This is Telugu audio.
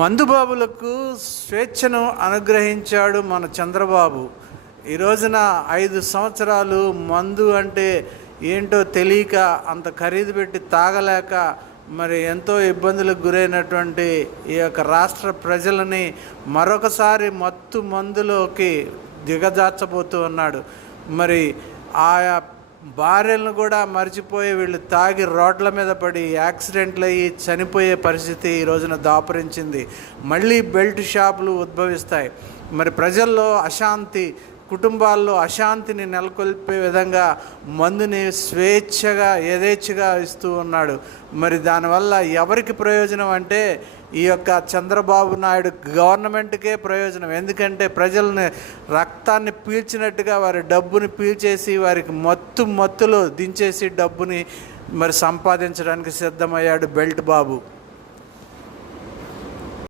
మందుబాబులకు స్వేచ్ఛను అనుగ్రహించాడు మన చంద్రబాబు. ఈ రోజున 5 సంవత్సరాలు మందు అంటే ఏంటో తెలియక, అంత ఖరీదు పెట్టి తాగలేక మరి ఎంతో ఇబ్బందులకు గురైనటువంటి ఈ యొక్క రాష్ట్ర ప్రజలని మరొకసారి మత్తు మందులోకి దిగజార్చబోతూ ఉన్నాడు. మరి ఆయా భార్యలను కూడా మర్చిపోయి వీళ్ళు తాగి రోడ్ల మీద పడి యాక్సిడెంట్లు అయ్యి చనిపోయే పరిస్థితి ఈ రోజున దాపురించింది. మళ్ళీ బెల్ట్ షాపులు ఉద్భవిస్తాయి. మరి ప్రజల్లో అశాంతి, కుటుంబాల్లో అశాంతిని నెలకొల్పే విధంగా మందుని స్వేచ్ఛగా యథేచ్ఛగా ఇస్తూ ఉన్నాడు. మరి దానివల్ల ఎవరికి ప్రయోజనం అంటే ఈ యొక్క చంద్రబాబు నాయుడు గవర్నమెంట్కే ప్రయోజనం. ఎందుకంటే ప్రజల్ని రక్తాన్ని పీల్చినట్టుగా వారి డబ్బుని పీల్చేసి వారికి మత్తులో దించేసి డబ్బుని మరి సంపాదించడానికి సిద్ధమయ్యాడు బెల్ట్ బాబు.